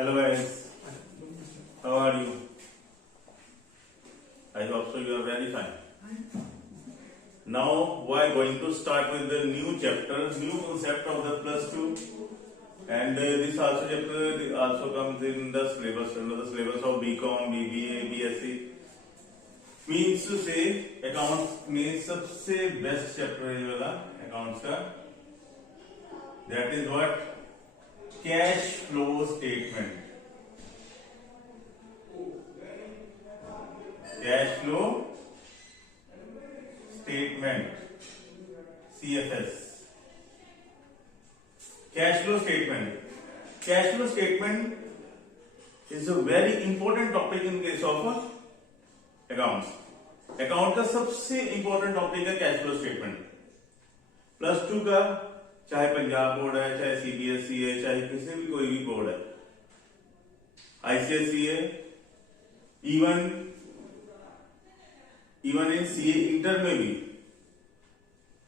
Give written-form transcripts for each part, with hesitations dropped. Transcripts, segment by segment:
Hello guys, how are you? I hope so you are very fine. Now we are going to start with the new chapter, new concept of the plus 2, and this also chapter also comes in the syllabus, under the syllabus of BCom, BBA, BSc. Means to say accounts में सबसे best chapter है वाला accounts का. That is what cash flow statement. Cash flow statement, CFS. Cash flow statement. Cash flow statement is a very important topic in case of accounts. Account का सबसे important topic है cash flow statement. Plus 2 का चाहे Punjab board है, चाहे CBSE है, चाहे किसी भी कोई भी बोर्ड है, आईसीएसई है, इवन इन सीए इंटर में भी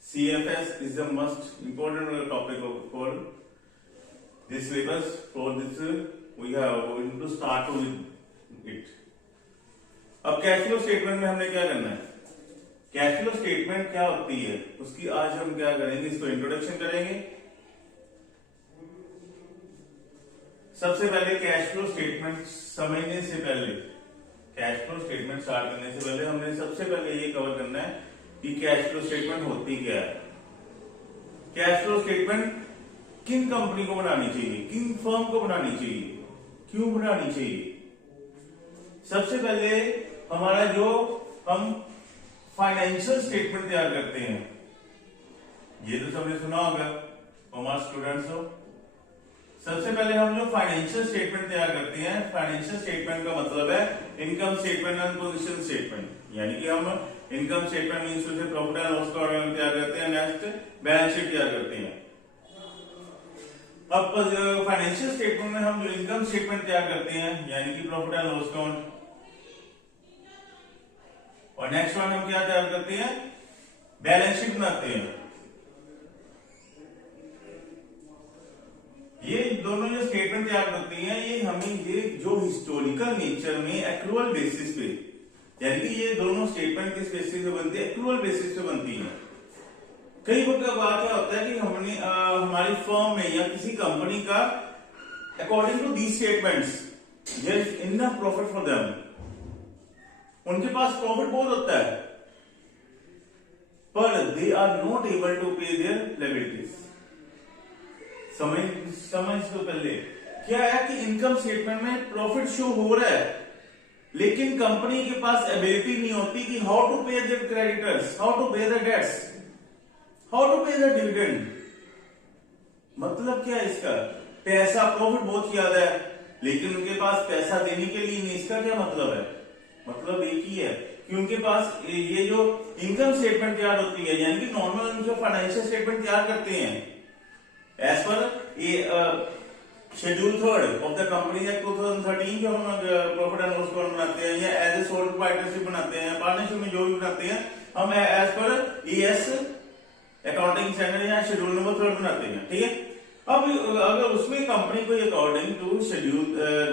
CFS is the most important topic for this syllabus. For this we have going to start with it. अब कैश फ्लो स्टेटमेंट में हमने क्या करना है, कैश फ्लो स्टेटमेंट क्या होती है उसकी आज हम क्या करेंगे, इसको इंट्रोडक्शन करेंगे. सबसे पहले कैश फ्लो स्टेटमेंट समझने से पहले, कैश फ्लो स्टेटमेंट स्टार्ट करने से पहले हमने सबसे पहले ये कवर करना है कि कैश फ्लो स्टेटमेंट होती क्या है. कैश फ्लो स्टेटमेंट किन कंपनी को बनानी चाहिए, किन फर्म को बनानी चाहिए, क्यों बनानी चाहिए. सबसे पहले हमारा जो हम फाइनेंशियल स्टेटमेंट तैयार करते हैं, ये तो सबने सुना होगा, कॉमर्स स्टूडेंट्स हो. सबसे पहले हम जो फाइनेंशियल स्टेटमेंट तैयार करते हैं, फाइनेंशियल स्टेटमेंट का मतलब है income statement and position statement. यानी कि हम इनकम स्टेटमेंट मींस उसे प्रॉफिट एंड लॉस अकाउंट तैयार करते हैं, नेक्स्ट बैलेंस शीट तैयार करते हैं. अब फाइनेंशियल स्टेटमेंट में हम जो इनकम स्टेटमेंट तैयार करते हैं यानी कि प्रॉफिट एंड लॉस अकाउंट, और नेक्स्ट वन हम क्या तैयार करते हैं, बैलेंस शीट बनाते हैं. ये दोनों जो स्टेटमेंट तैयार करते हैं ये हमें ये जो हिस्टोरिकल नेचर में एक्रूअल बेसिस पे, यानी कि ये दोनों स्टेटमेंट किस बेसिस पे बनती है, एक्रूअल बेसिस पे बनती है. कई बार क्या होता है कि हमने हमारी फर्म में या किसी कंपनी का according to these statements there is enough profit for them, उनके पास प्रॉफिट बहुत होता है पर they are not able to pay their liabilities. समझ तो पहले क्या है कि इनकम स्टेटमेंट में प्रॉफिट शो हो रहा है लेकिन कंपनी के पास एबिलिटी नहीं होती कि how to pay their creditors, how to pay their dates, how to pay there dividend. मतलब क्या है इसका, पैसा प्रॉफिट बहुत ज्यादा है लेकिन उनके पास पैसा देने के लिए नहीं. इसका क्या मतलब है, मतलब एक ही है कि उनके पास ये जो इनकम स्टेटमेंट तैयार होती है यानी कि नॉर्मल जो फाइनेंशियल स्टेटमेंट तैयार करते हैं as per schedule 3 of the company act 2013 जो हम प्रॉफिट एंड लॉस अकाउंट बनाते हैं या एज ए सोल प्रोप्राइटरशिप बनाते हैं, पार्टनरशिप में जो भी बनाते हैं हम as per ES accounting standard या शेड्यूल नंबर 3 बनाते हैं. ठीक है. अब अगर उसमें कंपनी को according to schedule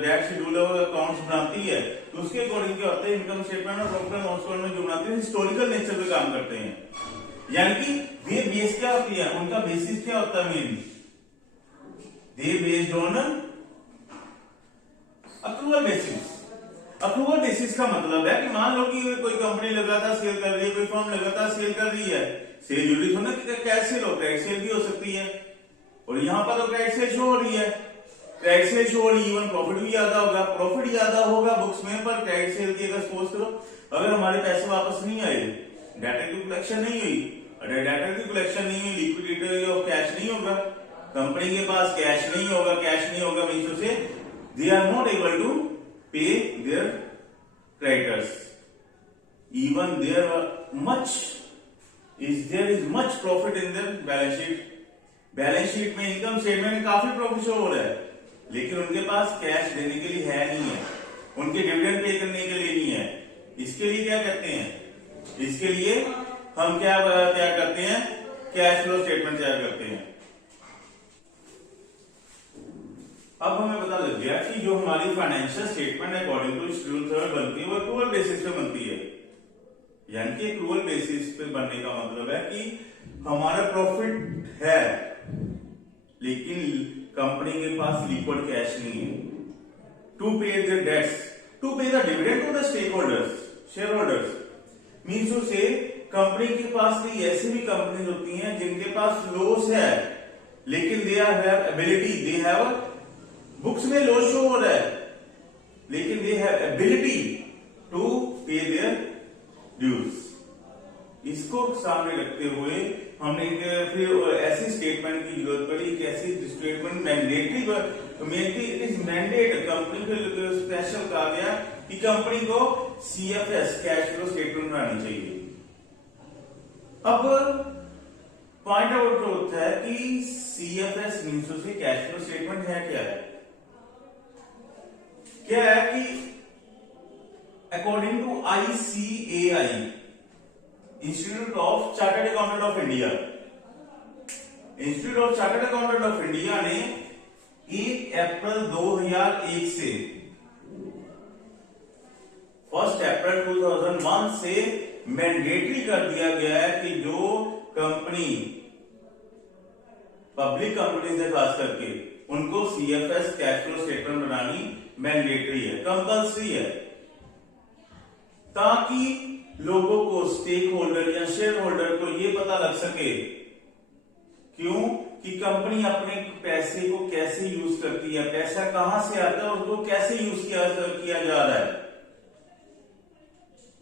that schedule accounts बनाती है तो उसके अकॉर्डिंग क्या होता है, इनकम स्टेटमेंट और प्रॉफिट एंड लॉस अकाउंट में जो बनाते हैं हिस्टोरिकल नेचर पे काम करते हैं. यानी कि ये बेस क्या होती है, उनका बेसिस क्या होता है, main they based on accrual basis. Accrual basis का मतलब है कि मान लो कि कोई कंपनी लगातार सेल कर रही है, कोई फर्म लगातार सेल कर रही है, सेल जरूरी थोड़ा कि कैश सेल हो, क्रेडिट सेल भी हो सकती है. और यहां पर तो क्रेडिट सेल शो हो रही है, क्रेडिट सेल शो हो रही है, इवन प्रॉफिट भी ज्यादा होगा, प्रॉफिट ज्यादा होगा बुक्स में, पर क्रेडिट सेल की अगर सपोज करो अगर हमारे पैसे वापस नहीं आए, डाटा की कलेक्शन नहीं हुई, अगर डाटा की कलेक्शन नहीं हुई, लिक्विडिटी ऑफ कैश नहीं होगा, कंपनी के पास कैश नहीं होगा, कैश नहीं होगा मींस से they are not able to pay their creditors. Even there is much profit in their balance sheet. Balance sheet में इनकम स्टेटमेंट में काफी प्रॉफिट शो हो रहा है लेकिन उनके पास कैश देने के लिए है नहीं है, उनके डिविडेंड पे करने के लिए नहीं है. इसके लिए क्या कहते हैं, इसके लिए हम क्या तैयार करते हैं, कैश फ्लो स्टेटमेंट तैयार करते हैं. अब हमें पता लग गया कि जो हमारी financial statement according to schedule 3 बनती है वो एक्रूअल बेसिस पे बनती है। यानी कि एक्रूअल बेसिस पे बनने का मतलब है कि हमारा प्रॉफिट है लेकिन कंपनी के पास लिक्विड कैश नहीं है to pay their debts, to pay the dividend to the stakeholders, shareholders. Means to say company के पास कई ऐसी भी कंपनी होती हैं जिनके पास लॉस है लेकिन they have ability, they have books में लॉस शो हो रहा है लेकिन they have ability to pay there dues. इसको सामने रखते हुए हमने फिर ऐसी स्टेटमेंट की जरूरत पड़ी, एक ऐसी statement mandatory, it is mandate, company को स्पेशल कहा गया कि कंपनी को सीएफएस कैश फ्लो स्टेटमेंट बनानी चाहिए। अब पॉइंट आउट होता है कि सीएफएस मीन्स से कैश फ्लो स्टेटमेंट है क्या है? क्या है कि according to ICAI, Institute of Chartered Accountant of India, Institute of Chartered Accountant of India ने 1 अप्रैल 2001 से 1 अप्रैल 2001 से मैंडेटरी कर दिया गया है कि जो कंपनी पब्लिक कंपनी है खास करके उनको सीएफएस कैश फ्लो स्टेटमेंट बनानी मैंडेटरी है, कंपल्सरी है, ताकि लोगों को, स्टेक होल्डर या शेयर होल्डर को ये पता लग सके क्यों कि कंपनी अपने पैसे को कैसे यूज करती है, पैसा कहां से आता है, उसको कैसे यूज किया जा रहा है।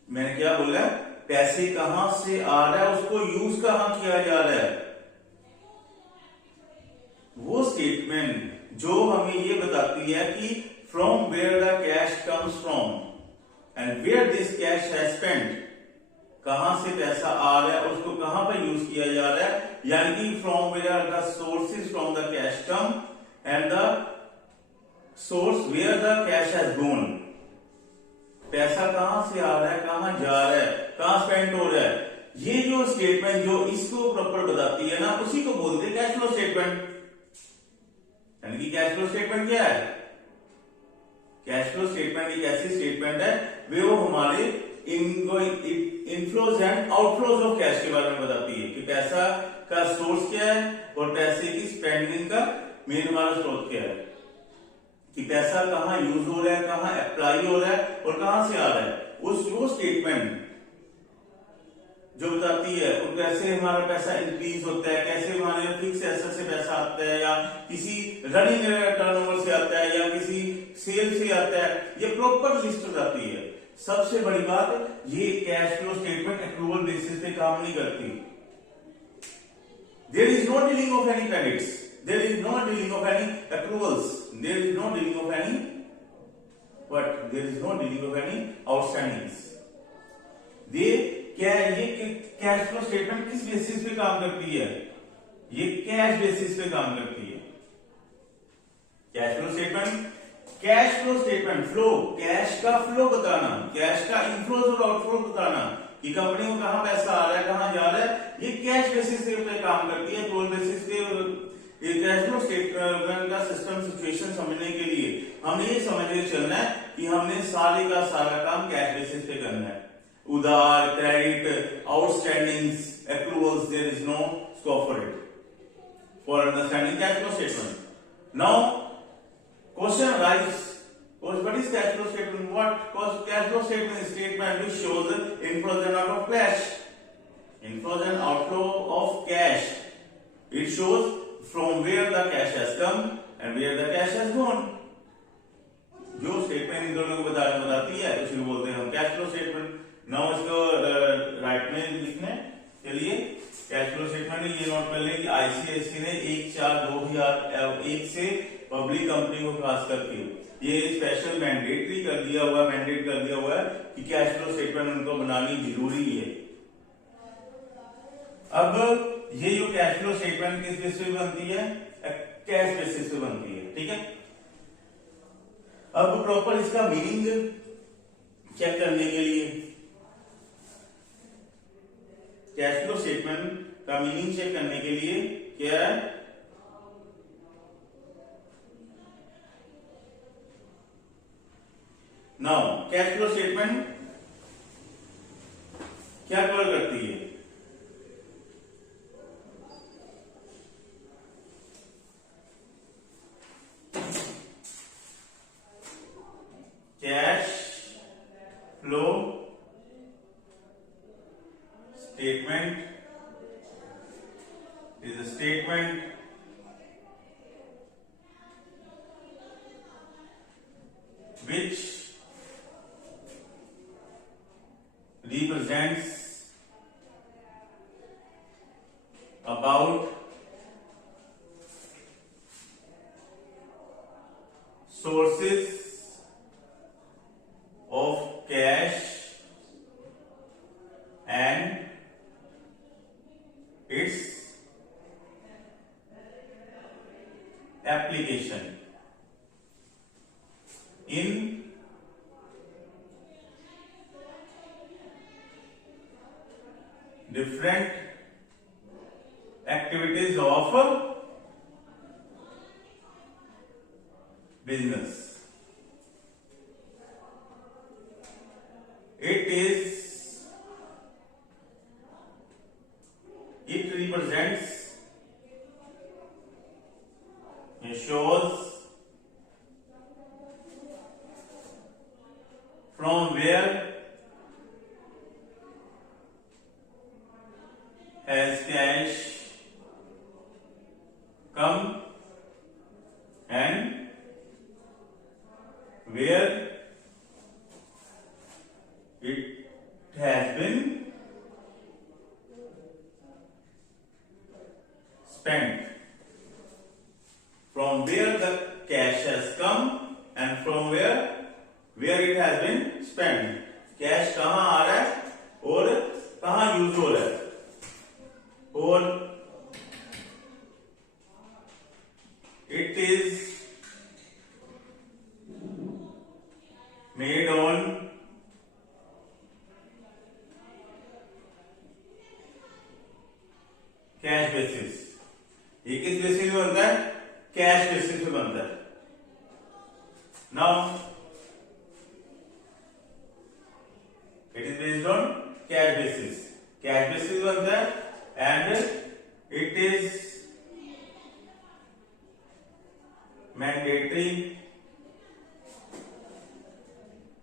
मैंने क्या बोला? पैसे कहां से आ रहा है, उसको यूज कहां किया जा रहा है। वो स्टेटमेंट जो हमें ये बताती है कि from where the cash comes from and where this cash has spent, कहां से पैसा आ रहा है, उसको कहां पर यूज किया जा रहा है। यानी कि from where the sources from the cash come and the source where the cash has gone, पैसा कहां से आ रहा है, कहां जा रहा है, कहां स्पेंड हो रहा है। ये जो स्टेटमेंट जो इसको प्रॉपर बताती है ना, उसी को बोलते हैं कैश फ्लो स्टेटमेंट। यानी कि कैश फ्लो स्टेटमेंट क्या है? कैश फ्लो स्टेटमेंट एक ऐसी स्टेटमेंट है वे वो हमारे inflows and outflows of cash के बारे में बताती है कि पैसा का सोर्स क्या है और पैसे की स्पेंडिंग का मेन हमारा स्रोत क्या है, कि पैसा कहां यूज हो रहा है, कहां अप्लाई हो रहा है और कहां से आ रहा है। उस वो स्टेटमेंट जो बताती है और कैसे हमारा पैसा इंक्रीज होता है, कैसे हमारे फिक्स एसेट से पैसा आता है या किसी रनिंग टर्नओवर से आता है या किसी सेल से आता है, ये प्रॉपर लिस्ट बताती है। सबसे बड़ी बात, ये cash flow statement accrual basis पे काम नहीं करती। There is no dealing of any credits, there is no dealing of any accruals, there is no dealing of any but there is no dealing of any outstandings. ये cash flow statement किस basis पे काम करती है? ये cash basis पे काम करती है। Cash flow statement flow, cash का फ्लो बताना, कैश का इनफ्लोज और आउटफ्लो बताना कि कंपनी को कहां पैसा आ रहा है, कहां जा रहा है, ये कैश बेसिस पे काम करती है। फ्लो बेसिस पे कैश फ्लो स्टेटमेंट का सिस्टम सिचुएशन समझने के लिए हमें ये समझ के चलना है कि हमने सारे का सारा काम कैश बेसिस पे करना है। उधार, credit, outstandings, accruals, there is no scope for it. For understanding cash flow statement. Now, question arises. What is cash flow statement? Cash flow statement is statement which shows the inflows and outflow of cash. Inflows and outflow of cash. It shows from where the cash has come and where the cash has gone. जो statement in दोनों को बताती है उसी को बोलते हैं हम कैश फ्लो स्टेटमेंट। नाउ इसको राइट में लिखने के लिए कैश फ्लो स्टेटमेंट ये नोट कर लें कि आईसीआईसी ने 1/4/2001 से पब्लिक कंपनी को खास करके ये स्पेशल मैंडेट कर दिया हुआ है कि कैश फ्लो स्टेटमेंट उनको बनानी जरूरी है। अब ये जो कैश फ्लो स्टेटमेंट किस बेसिस पे बनती है? कैश बेसिस पे बनती है, ठीक है। अब प्रॉपर इसका मीनिंग चेक करने के लिए कैश फ्लो स्टेटमेंट का मीनिंग चेक करने के लिए क्या है? नाउ कैश फ्लो स्टेटमेंट क्या कवर करती है? Cash flow statement is a statement which represents about sources of cash and its application in different activities of business. It represents, it shows from where has cash come and where it has been spent. From where the cash has come and from where it has been spent. Cash कहां आ रहा है और कहां use हो रहा है, और it is made on cash basis. ये किस बेसिस पे बनता है? कैश बेसिस पे बनता है. Now it is based on cash basis. Cash basis बनता है and it is mandatory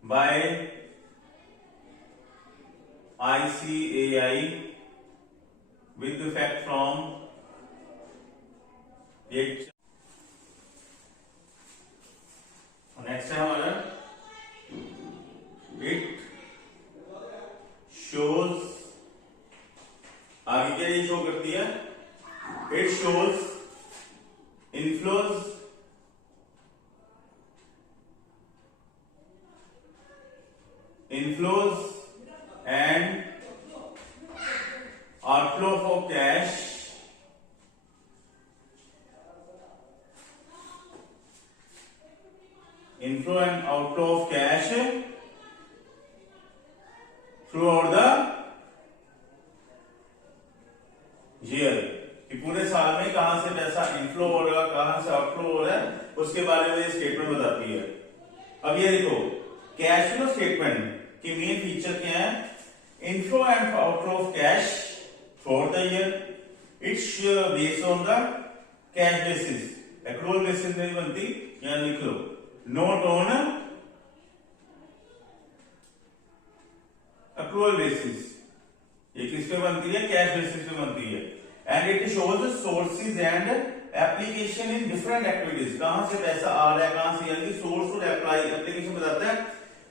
by ICAI with effect from एक. नेक्स्ट है हमारा इट शोज. आगे क्या ये शो करती है? It shows inflows and outflow for cash inflow and outflow of cash throughout the year. कि पूरे साल में कहां से पैसा इनफ्लो हो रहा है, कहां से आउटफ्लो हो रहा है, उसके बारे में ये स्टेटमेंट बताती है. अब ये देखो कैश फ्लो स्टेटमेंट की मेन फीचर क्या है? Inflow and outflow of cash through the year. It's based on the cash basis. Accrual basis नहीं बनती, यहां लिख लो नोट ऑन एक्रूअल बेसिस. ये किस पे बनती है? कैश बेसिस पे बनती है. And it shows sources and application in different activities. कहां से पैसा आ रहा है, कहां से, यानी सोर्स और एप्लीकेशन बताता है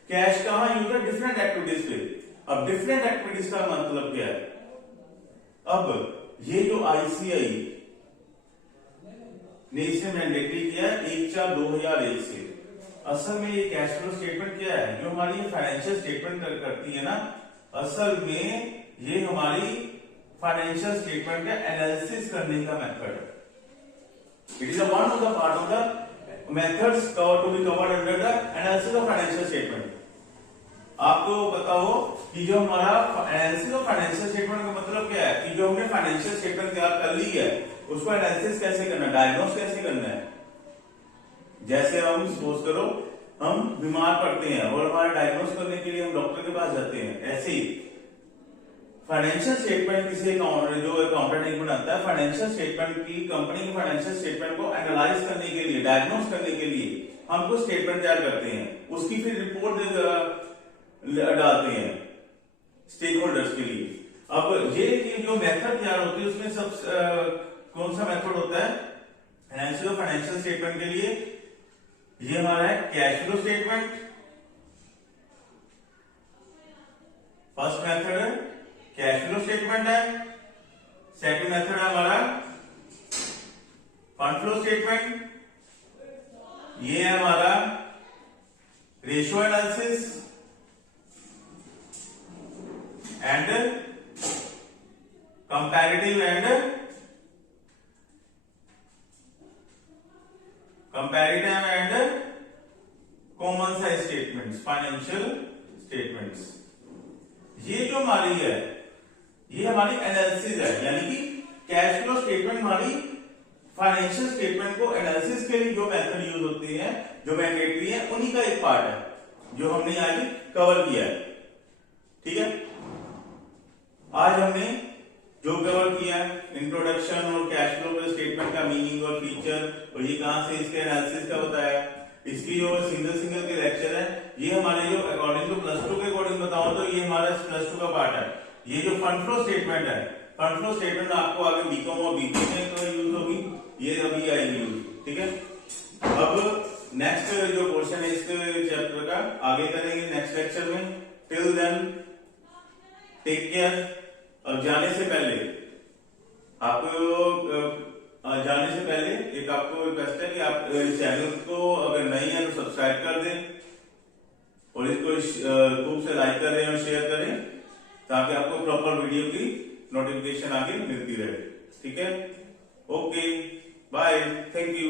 कैश कहां यूज है डिफरेंट एक्टिविटीज पे. अब डिफरेंट एक्टिविटीज का मतलब क्या है? अब ये जो ICAI ने इसे मैंडेटरी किया 1/4/2001 से. असल में ये कैश फ्लो स्टेटमेंट क्या है? जो हमारी ये फाइनेंशियल स्टेटमेंट करती है ना, असल में ये हमारी फाइनेंशियल स्टेटमेंट का एनालिसिस करने का मेथड है. It is one of the part of the methods to be covered under the analysis of financial statement. आपको पता हो कि जो हमारा एनालिसिस ऑफ फाइनेंशियल स्टेटमेंट का मतलब क्या है? कि जो हमने फाइनेंशियल स्टेटमेंट तैयार कर ली है उसको एनालिसिस कैसे करना है, डायग्नोस कैसे करना है. जैसे हम सपोज करो हम बीमार पड़ते हैं और हमारा डायग्नोस करने के लिए हम डॉक्टर के पास जाते हैं, ऐसे ही फाइनेंशियल स्टेटमेंट किसी जो अकाउंटेंट एक बनाता है, फाइनेंशियल स्टेटमेंट की कंपनी की फाइनेंशियल स्टेटमेंट को एनालाइज करने के लिए, डायग्नोस करने के लिए हम कुछ स्टेटमेंट तैयार करते हैं, उसकी फिर रिपोर्ट डालते हैं स्टेक होल्डर्स के लिए। अब ये जो मेथड तैयार होती है उसमें सब कौन सा मेथड होता है फाइनेंशियल स्टेटमेंट के लिए? ये हमारा है cash flow statement, first method है कैश फ्लो स्टेटमेंट है। सेकंड मेथड है हमारा फंड फ्लो स्टेटमेंट, ये है हमारा ratio analysis and comparative and common size statements, financial statements. ये जो हमारी है ये हमारी एनालिसिस है, यानी कि कैश फ्लो स्टेटमेंट हमारी फाइनेंशियल स्टेटमेंट को एनालिसिस के लिए जो मेथड यूज होती है, जो मैंडेटरी है, उन्हीं का एक पार्ट है जो हमने आज कवर किया है। ठीक है, आज हमने जो कवर किया इंट्रोडक्शन और कैश फ्लो स्टेटमेंट का मीनिंग और फीचर, और ये कहां से इसके एनालिसिस का बताया। इसकी जो सिंगल के लेक्चर है ये हमारे जो अकॉर्डिंग टू +2 के अकॉर्डिंग बताऊं तो ये हमारा +2 का पार्ट है। ये जो फंड फ्लो स्टेटमेंट है, फंड फ्लो स्टेटमेंट आपको आगे बीकॉम और बीबीए में तो यूज होगी, ये अभी आएगी यूज। ठीक है, अब नेक्स्ट जो पोर्शन है इस चैप्टर का आगे करेंगे नेक्स्ट लेक्चर में। Till then take care. अब जाने से पहले एक आपको रिक्वेस्ट है कि आप चैनल को अगर नहीं है तो सब्सक्राइब कर दें और इसको खूब से लाइक करें और शेयर करें ताकि आपको प्रॉपर वीडियो की नोटिफिकेशन आगे मिलती रहे। ठीक है, ओके, बाय, थैंक यू।